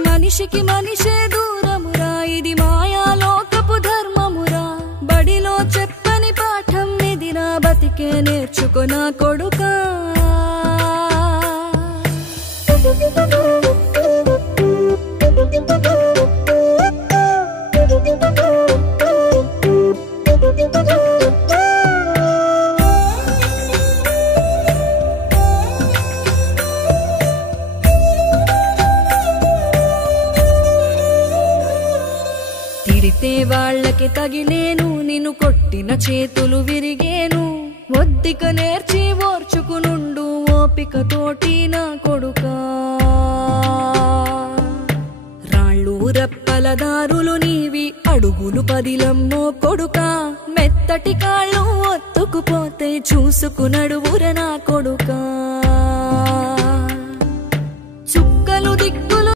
మనిషికి మనిషే దూరమురా, ఇది మాయాలోకపు ధర్మమురా. బడిలో చెప్పని పాఠం ఇదిరా, బతికే నేర్చుకో నా కొడుకా. తిడితే వాళ్ళకి తగిలేను, నిన్ను కొట్టిన చేతులు విరిగేను. ఒద్దిక నేర్చి ఓర్చుకునుండు ఓపికతోటి నా కొడుకా. రాళ్ళు రప్పల దారులు నీవి, అడుగులు పదిలమ్మో కొడుకా. మెత్తటి కాళ్ళు ఒత్తుకుపోతే చూసుకునడువుర నా కొడుకా.